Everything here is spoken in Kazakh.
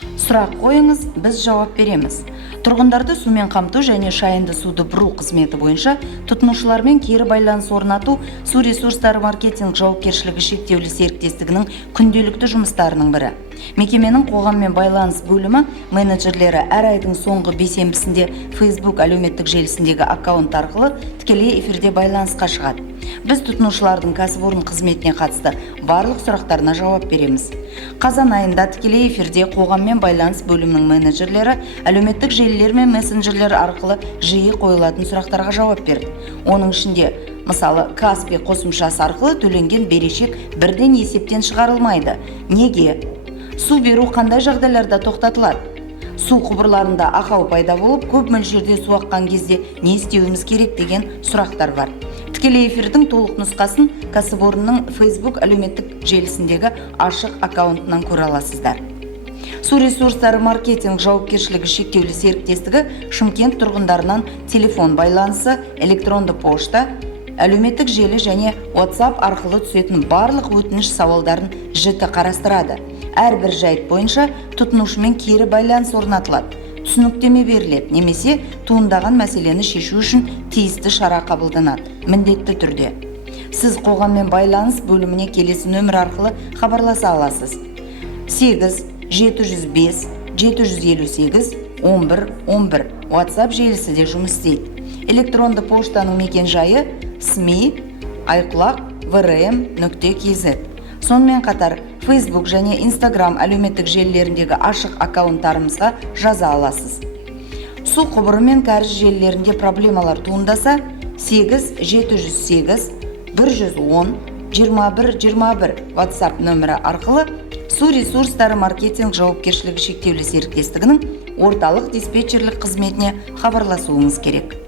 Сұрақ қойыңыз, біз жауап береміз. Тұрғындарды сумен қамту және шайынды суды бұру қызметі бойынша тұтынушылармен кері байланыс орнату су ресурстары маркетинг жауапкершілігі шектеулі серіктестігінің күнделікті жұмыстарының бірі. Мекеменің қоғаммен байланыс бөлімі менеджерлері әр айдың соңғы бейсенбісінде Facebook әлеуметтік желісіндегі аккаунт арқылы тікелей эфирде байланысқа шығады. Біз тұтынушылардың кәсіпорын қызметіне қатысты барлық сұрақтарына жауап береміз. Қазан айында тікелей эфирде қоғаммен байланыс бөлімінің менеджерлері әлеуметтік желілер мен мессенджерлер арқылы жиі қойылатын сұрақтарға жауап берді. Оның ішінде, мысалы, Каспи қосымшасы арқылы төленген берешек бірден есептен шығарылмайды. Неге? Су беру қандай жағдайларда тоқтатылады? Су құбырларында ақау пайда болып, көп мөлшерде су аққан кезде не істеуіміз керек деген сұрақтар бар. Тікелей эфирдің толық нұсқасын кәсіпорынның Facebook әлеуметтік желісіндегі ашық аккаунтынан көре аласыздар. Су ресурстары маркетинг жауапкершілігі шектеулі серіктестігі Шымкент тұрғындарынан телефон байланысы, электронды пошта, әлеуметтік желі және WhatsApp арқылы түсетін барлық өтініш сауалдарын жіті қарастырады. Әрбір жайт бойынша тұтынушымен кері байланыс орнатылады, түсініктеме беріледі, немесе туындаған мәселені шешу үшін тиісті шара қабылданады, міндетті түрде. Сіз қоғаммен байланыс бөліміне келесі нөмір арқылы хабарласа аласыз. 8-758-758-11-11 WhatsApp желісі де жұмыс істейді. Электронды поштаның мекен жайы smi@vrm.kz. Сонымен қатар Facebook және Instagram әлеуметтік желілеріндегі ашық аккаунттарымызға жаза аласыз. Су құбыры мен кәріз желілерінде проблемалар туындаса, 8-708-110-21-21 WhatsApp нөмірі арқылы су ресурстары маркетинг жауапкершілігі шектеулі серіктестігінің орталық диспетчерлік қызметіне хабарласуыңыз керек.